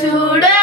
today.